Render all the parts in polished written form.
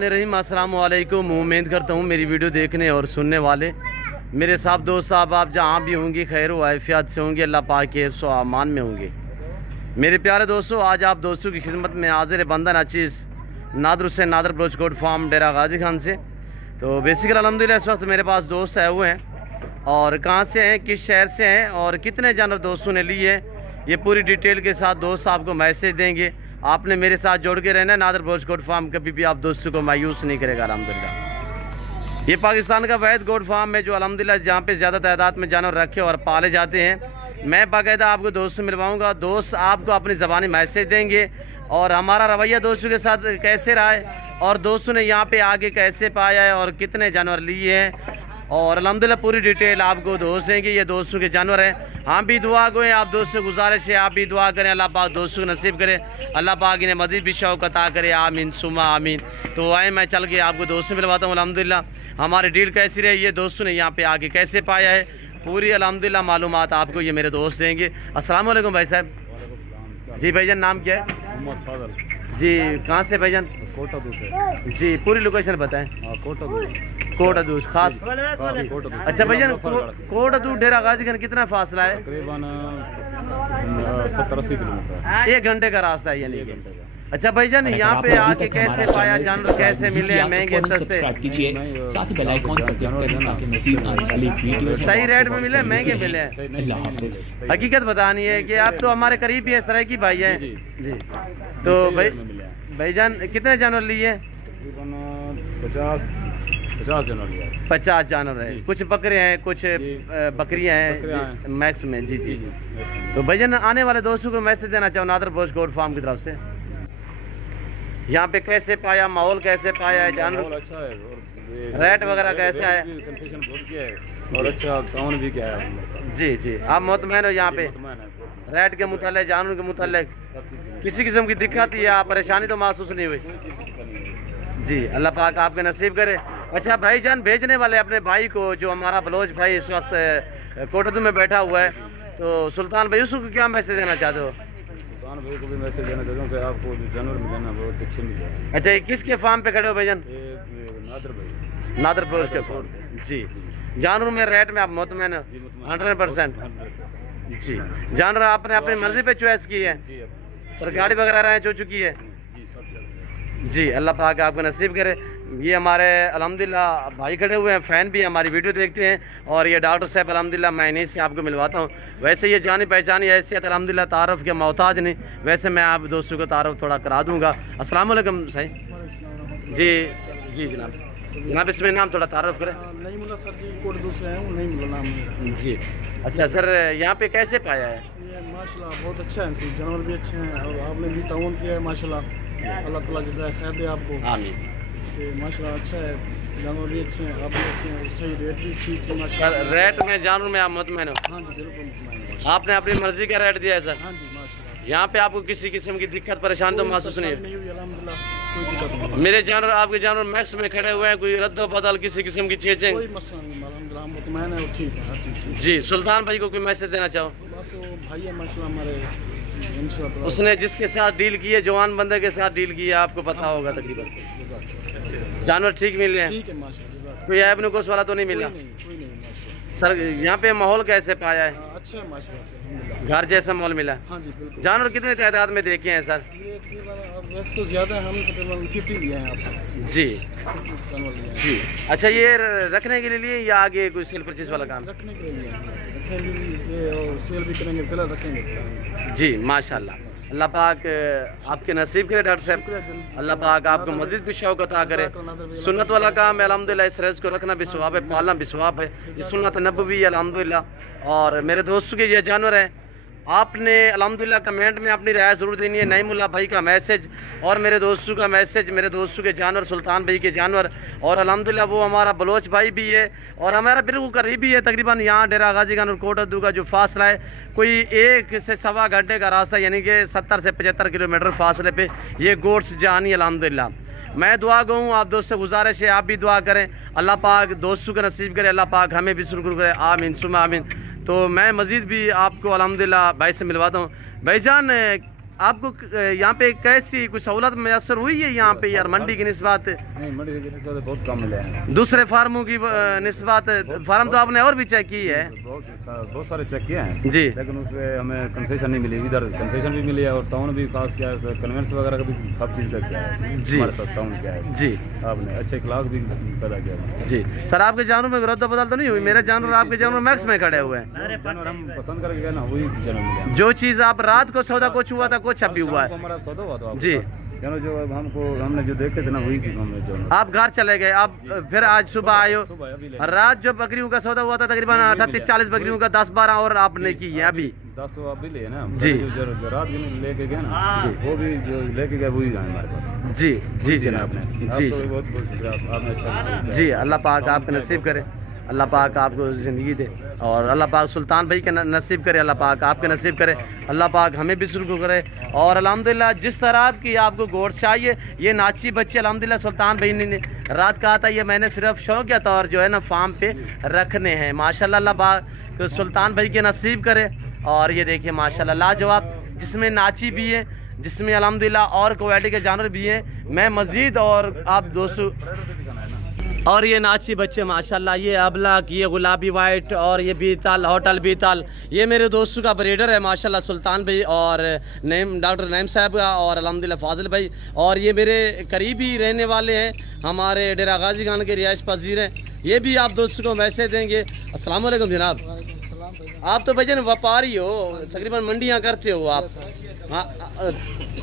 बिस्मिल्लाहिर्रहमानिर्रहीम। अस्सलाम वालेकुम। उम्मीद करता हूँ मेरी वीडियो देखने और सुनने वाले मेरे साहब दोस्त साहब आप जहाँ भी होंगे खैर वाफियात से होंगे, अल्लाह पाक के हिफ्ज़ व अमान में होंगे। मेरे प्यारे दोस्तों, आज आप दोस्तों की खिदमत में हाजिर बंदा नाचीज़ नादर हुसैन नादर बलोच कोट फार्म डेरा गाजी खान से। तो बेसिकली अल्हम्दुलिल्लाह इस वक्त मेरे पास दोस्त आए हुए हैं और कहाँ से हैं, किस शहर से हैं और कितने जानवर दोस्तों ने लिए हैं, ये पूरी डिटेल के साथ दोस्त आपको मैसेज देंगे। आपने मेरे साथ जोड़ के रहना। नादर बलोच गोट फार्म कभी भी आप दोस्तों को मायूस नहीं करेगा अल्हम्दुलिल्लाह। ये पाकिस्तान का वैद गोट फार्म है जो अल्हम्दुलिल्लाह जहाँ पे ज़्यादा तादाद में जानवर रखे और पाले जाते हैं। मैं बाकायदा आपको दोस्त से मिलवाऊँगा, दोस्त आपको अपनी ज़बानी मैसेज देंगे और हमारा रवैया दोस्तों के साथ कैसे रहा है और दोस्तों ने यहाँ पे आगे कैसे पाया है और कितने जानवर लिए हैं और अल्हम्दुलिल्लाह पूरी डिटेल आपको दोस्त देंगे। ये दोस्तों के जानवर हैं। हम भी दुआ गए, आप दोस्तों से गुजारिश है आप भी दुआ करें, अल्लाह पाक दोस्तों को नसीब करे, अल्लाह पाक इन्हें मज़ीद भी शौक़ अता करे, आमीन सुमा आमीन। तो आए मैं चल के आपको दोस्त से मिलवाता हूँ। अल्हम्दुलिल्लाह हमारी डील कैसी रही, ये दोस्तों ने यहाँ पे आके कैसे पाया है, पूरी अल्हम्दुलिल्लाह मालूमात आपको ये मेरे दोस्त देंगे। अस्सलाम वालेकुम भाई साहब। जी भाईजान नाम क्या है? जी कहाँ से भाईजान? कोटा दूध है जी, पूरी लोकेशन बताएं। कोटा दूध कोटा दूध खास। अच्छा भाईजान, कोटा दूध डेरा गाजी खान कितना फासला है? तकरीबन 70-80 किलोमीटर, 1 घंटे का रास्ता है यानी कि। अच्छा भाईजान, यहाँ पे आके कैसे पाया, जानवर कैसे मिले, महंगे सस्ते? सही रेट में मिले, महंगे मिले? हकीकत बतानी है कि आप तो हमारे करीब ही है, सरायकी भाई है जी। तो भाईजान कितने जानवर लिए? 50 जानवर है। कुछ बकरे हैं, कुछ बकरियां हैं मैक्स में। जी जी। तो भाईजान आने वाले दोस्तों को मैसेज देना चाहूँ नादर बलोच गोट फार्म की तरफ से, यहाँ पे कैसे पाया, माहौल कैसे पाया है, जानवर अच्छा है और रेट वगैरह कैसे आया और अच्छा काउन भी क्या है? जी जी, आप मुतमैन हो यहाँ पे रेट के मुतालिक, जानवर के मुतालिक किसी किस्म की दिक्कत या परेशानी तो महसूस नहीं हुई? जी अल्लाह पाक आपके नसीब करे। अच्छा भाईजान, भेजने वाले अपने भाई को जो हमारा बलोच भाई इस वक्त कोटदू में बैठा हुआ है, तो सुल्तान भाई उसको क्या मैसेज देना चाहते हो? सुल्तान भाई को भी मैसेज देना चाहता हूँ कि आपको जानवर मिलना बहुत अच्छे मिल जाए। अच्छा, ये किसके फार्म पे खड़े हो भाईजान? नादर भाई, नादर बलोच के फार्म। जी, जानवर में रेट में आप मुतमैन हो 100%? जी, जानवर आपने अपनी मर्जी पे चॉइस की है, सरकारी वगैरह राय हो चुकी है? जी अल्लाह पाक आपको नसीब करे। ये हमारे अल्हम्दुलिल्लाह भाई खड़े हुए हैं, फ़ैन भी हमारी वीडियो देखते हैं और ये डॉक्टर साहब अल्हम्दुलिल्लाह मैं इन्हीं से आपको मिलवाता हूँ। वैसे ये जानी पहचानी हैसियत अल्हम्दुलिल्लाह तारफ़ के मोहताज नहीं, वैसे मैं आप दोस्तों को तारफ़ थोड़ा करा दूँगा। अस्सलाम वालेकुम सही। जी जी जनाब, जनाब इसमें नाम थोड़ा तारफ़ करें। नहीं मिला सर जी, कोटदू से है, नहीं मिला नाम जी। अच्छा सर, यहाँ पे कैसे पाया है? ये माशाल्लाह बहुत अच्छा है, जानवर भी अच्छे हैं और आपने भी ताउन किया है माशाल्लाह, अल्लाह ताला जज़ाए खैर दे आपको। आमीन। माशाल्लाह अच्छा है, जानवर भी अच्छे हैं, आप भी अच्छे हैं, सही रेट भी ठीक है माशाल्लाह। रेट में जानवर में आप मुतमैन हो? हाँ जी बिल्कुल मुतमैन। आपने अपनी मर्जी का रेट दिया है सर? हाँ जी माशाल्लाह। यहाँ पे आपको किसी किस्म की दिक्कत परेशानी तो महसूस नहीं नहीं हुई अल्हम्दुलिल्लाह, कोई दिक्कत नहीं। मेरे जानवर आपके जानवर मैक्स में खड़े हुए हैं, कोई रद्द बदल किसी किस्म की चीजें? कोई मसला नहीं अल्हम्दुलिल्लाह, हम मुतमैन है, ठीक है, हर चीज़ ठीक है। जी, सुल्तान भाई को कोई मैसेज देना चाहो? बस वो भाई है माशाल्लाह हमारे, इंशाल्लाह उसने जिसके साथ डील की है, जवान बंदे के साथ डील की है, आपको पता होगा तकरीबन। जानवर ठीक मिले हैं? ठीक है माशाल्लाह, कोई ऐब नुकस वाला तो नहीं मिला? कोई नहीं माशाल्लाह। सर यहाँ पे माहौल कैसे पाया है? अच्छा है माशाल्लाह से, अल्हम्दुलिल्लाह। घर जैसा माहौल मिला? हाँ जी बिल्कुल। जानवर कितने तादाद में देखे हैं सर? ये तकरीबन वैसे तो ज़्यादा है, हम तकरीबन 50 लिए हैं आप जी जानवर लिए हैं। जी। अच्छा, ये रखने के लिए या आगे कोई सेल परचेज वाला काम? रखने के लिए रखेंगे ये और सेल भी करेंगे, फिलहाल रखेंगे। जी माशाल्लाह, अल्लाह पाक आपके नसीब करे डॉक्टर साहब, अल्लाह पाक आपको मज़ीद भी शौक़ अता करे। सुन्नत वाला काम है अल्हम्दुलिल्लाह, इस रज़ को रखना भी सवाब है, पालना भी सवाब है, ये सुन्नत नबवी है अल्हम्दुलिल्लाह। और मेरे दोस्तों के ये जानवर हैं, आपने अल्हम्दुलिल्लाह कमेंट में अपनी राय ज़रूर देनी है। नईमुल्लाह भाई का मैसेज और मेरे दोस्तों का मैसेज, मेरे दोस्तों के जानवर, सुल्तान भाई के जानवर, और अल्हम्दुलिल्लाह वो हमारा बलोच भाई भी है और हमारा बिल्कुल करीबी है। तकरीबन यहाँ डेरा गाजी खान और कोटदू का जो फासला है कोई 1 से सवा घंटे का रास्ता, यानी कि 70 से 75 किलोमीटर फासले पे ये गोट्स जानी अल्हम्दुलिल्लाह। मैं दुआ गूँ, आप दोस्त से गुजारिश है आप भी दुआ करें, अल्लाह पाक दोस्तों का नसीब करे, अल्लाह पाक हमें भी शुक्र करे, आमीन सुमा आमीन। तो मैं मज़ीद भी आपको अल्हम्दुलिल्लाह भाई से मिलवाता हूँ। भाईजान आपको यहाँ पे कैसी कुछ सहूलत मैसर हुई है यहाँ पे यार मंडी की निस्बत? नहीं, मंडी की निस्बत बहुत कम मिले हैं। दूसरे फार्मों की निस्बत? फार्म तो आपने और भी चेक की है? बहुत सारे चेक किए हैं जी, लेकिन उसमें हमें कंसेशन नहीं मिली। इधर कंसेशन भी मिली है और टाउन भी खास किया है, कन्वेंस वगैरह का भी सब चीज़ का किया है जी। हमारे साथ टाउन किया है जी आपने, अच्छे इखलाक भी पैदा किया है। जी। सर आपके जानवर में ग्रोथ बदल तो नहीं हुई? मेरे जानवर आपके जानवर मैक्स में खड़े हुए हैं। जानवर हम पसंद करके गए ना, वही जानवर मिले हैं। जो चीज़ आप रात को सौदा कुछ हुआ था कुछ अभी हुआ है? हमारा सौदा हुआ था जी। जानवर जो अब हमने जो देखे थे ना वही चीज़ हमने जो आप घर चले गए, अब फिर आज सुबह आयो। सुबह अभी ले रात जो बकरियों का सौदा हुआ था तकरीबन 38-40 बकरियों का 10-12 और आपने की है अभी? 10 तो अभी ले ना जी। जो रात में लेके गए ना जी, वो भी जो लेके गए वही है हमारे पास। जी जी जी आपने जी आपको बहुत बहुत शुक्रिया, आपने अच्छा जी। अल्लाह पाक आपके नसीब करे, अल्लाह पाक आपको ज़िंदगी दे और अल्लाह पाक सुल्तान भाई के नसीब करे, अल्लाह पाक आपके नसीब करे, अल्लाह पाक हमें भी शुरू करे। और अल्हम्दुलिल्लाह जिस तरह की आपको गोश्त चाहिए, ये नाची बच्चे अल्हम्दुलिल्लाह सुल्तान भाई ने रात कहा था ये मैंने सिर्फ शौकिया तौर जो है ना फार्म पे रखने हैं। माशाल्लाह अल्लाह पाक तो सुल्तान भाई के नसीब करे। और ये देखिए माशाल्लाह लाजवाब, जिसमें नाची भी है, जिसमें अल्हम्दुलिल्लाह और क्वालिटी के जानवर भी हैं। मैं मज़ीद और आप दोस्तों और ये नाची बच्चे माशाल्लाह, ये अबलक, ये गुलाबी वाइट और ये बीताल, होटल बीताल, ये मेरे दोस्तों का ब्रीडर है माशाल्लाह सुल्तान भाई और डॉक्टर नईम साहब का और अल्हम्दुलिल्लाह फाजिल भाई। और ये मेरे करीबी रहने वाले हैं, हमारे डेरा गाजी खान के रिहाइश पजीर हैं। ये भी आप दोस्तों को मैसेज देंगे। अस्सलाम वालेकुम जनाब। आप तो भजन व्यापारी हो, तकरीबन मंडियाँ करते हो आप। हाँ,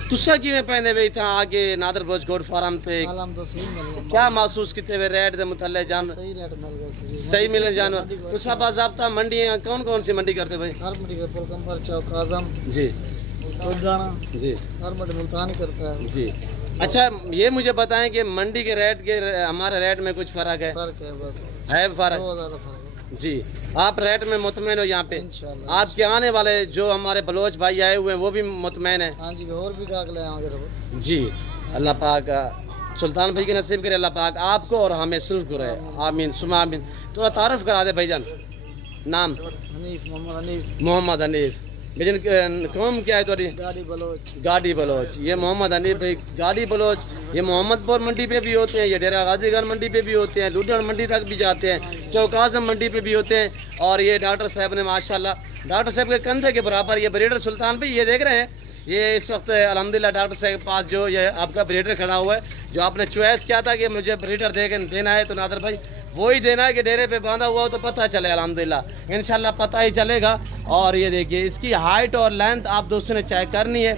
तुसा किमें पैंदे वे इतना आगे नादर बोझ गोड फार्म पे क्या महसूस किते हुए रेट दे मुतल्ले जान? सही मिल जानवर तुसा बाज़ाब्ता मंडियाँ कौन कौन सी मंडी करते भाई? हर मंडी का पुलकंबर चौक आजम जी जी, जी हर मंडी मुल्तान करता है जी। अच्छा ये मुझे बताएं कि मंडी के रेट के हमारे रेट में कुछ फ़र्क है? फर्क है बस, है फ़र्क? बहुत ज़्यादा फर्क है जी। आप रेट में मुतमैन हो यहाँ पे? इंशाल्लाह। आपके आने वाले जो हमारे बलोच भाई आए हुए हैं वो भी मुतमैन है? हाँ जी, और भी गाहक ले आएंगे तो जी। अल्लाह पाक सुल्तान भाई के नसीब करे, अल्लाह पाक आपको और हमें सुल्फ करे, आमीन सुमा आमीन। थोड़ा तारफ़ करा दे भाईजान। नाम? हनीफ, मोहम्मद हनीफ। मोहम्मद हनीफ। भाईजान कौम क्या है तुम्हारी? गाड़ी बलोच। गाड़ी बलोच। ये मोहम्मद हनीफ भाई गाड़ी बलोच, ये मोहम्मदपुर मंडी पे भी होते हैं, ये डेरा गाजीगंज मंडी पे भी होते हैं, लुधियाना मंडी तक भी जाते हैं, चौक आज़म मंडी पे भी होते हैं। और ये डॉक्टर साहब ने माशाल्लाह, डॉक्टर साहब के कंधे के बराबर ये ब्रीडर सुल्तान भाई ये देख रहे हैं, ये इस वक्त अल्हम्दुलिल्लाह डॉक्टर साहब के पास जो ये आपका ब्रीडर खड़ा हुआ है, जो आपने चॉइस किया था कि मुझे ब्रीडर देना है तो नादर भाई वही देना है कि डेरे पे बांधा हुआ हो तो पता चले। अल्हम्दुलिल्लाह इंशाल्लाह पता ही चलेगा। और ये देखिए इसकी हाइट और लेंथ आप दोस्तों ने चेक करनी है।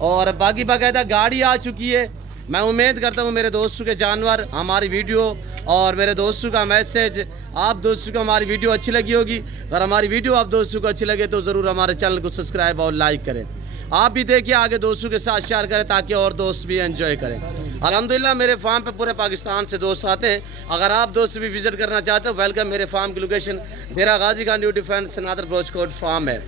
और बाकी बाकायदा गाड़ी आ चुकी है। मैं उम्मीद करता हूँ मेरे दोस्तों के जानवर, हमारी वीडियो और मेरे दोस्तों का मैसेज आप दोस्तों को हमारी वीडियो अच्छी लगी होगी। अगर हमारी वीडियो आप दोस्तों को अच्छी लगे तो ज़रूर हमारे चैनल को सब्सक्राइब और लाइक करें। आप भी देखिए, आगे दोस्तों के साथ शेयर करें ताकि और दोस्त भी एंजॉय करें। अल्हम्दुलिल्लाह मेरे फार्म पे पूरे पाकिस्तान से दोस्त आते हैं। अगर आप दोस्त भी विजिट करना चाहते हो, वेलकम। मेरे फार्म की location Dera Ghazi Khan new defence Nadir ब्रोचकोट फार्म है।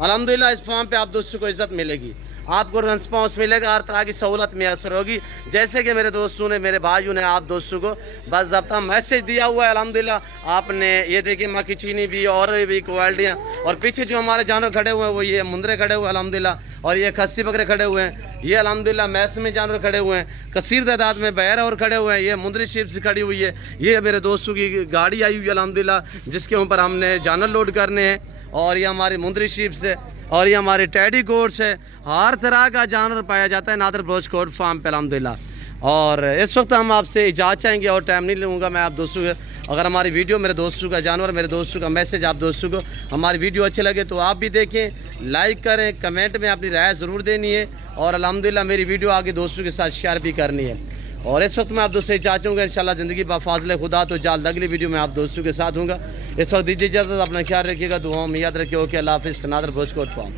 अल्हम्दुलिल्लाह इस फार्म पे आप दोस्तों को इज्जत मिलेगी, आपको रिस्पॉन्स मिलेगा, हर तरह की सहूलत मैसर होगी। जैसे कि मेरे दोस्तों ने, मेरे भाइयों ने आप दोस्तों को बाज़ाब्ता मैसेज दिया हुआ है। अल्हम्दुलिल्लाह आपने ये देखिए मक्खी चीनी भी और भी क्वालिटियाँ। और पीछे जो हमारे जानवर खड़े हुए हैं वो ये मुंदरे खड़े हुए हैं अल्हम्दुलिल्लाह, और ये खस्सी बकरे खड़े हुए हैं। ये अल्हम्दुलिल्लाह मैस में जानवर खड़े हुए हैं, कसीर तादाद में बहर और खड़े हुए हैं। ये मुंदरी शिप से खड़ी हुई है। ये मेरे दोस्तों की गाड़ी आई हुई है अल्हम्दुलिल्लाह, जिसके ऊपर हमने जानवर लोड करने हैं। और ये हमारी मुंदरी शिप से और ये हमारे टैडी गोट्स है। हर तरह का जानवर पाया जाता है नादर ब्रोचकोट फार्म पे अल्हम्दुलिल्लाह। और इस वक्त हम आपसे इजाज़त चाहेंगे और टाइम नहीं लूँगा मैं आप दोस्तों के। अगर हमारी वीडियो, मेरे दोस्तों का जानवर, मेरे दोस्तों का मैसेज आप दोस्तों को हमारी वीडियो अच्छी लगे तो आप भी देखें, लाइक करें, कमेंट में अपनी राय ज़रूर देनी है। और अल्हम्दुलिल्लाह मेरी वीडियो आगे दोस्तों के साथ शेयर भी करनी है। और इस वक्त मैं आप दोस्तों से चाहूँगा इंशाल्लाह ज़िंदगी बाफाज़िल खुदा तो जल्द अगली वीडियो में आप दोस्तों के साथ हूँगा। इस वक्त दीजिए इजाज़त, अपना ख्याल रखिएगा, दुआओं में याद रखिए। ओके, अल्लाह हाफ़िज़। नादर ब्रोचकोट फार्म।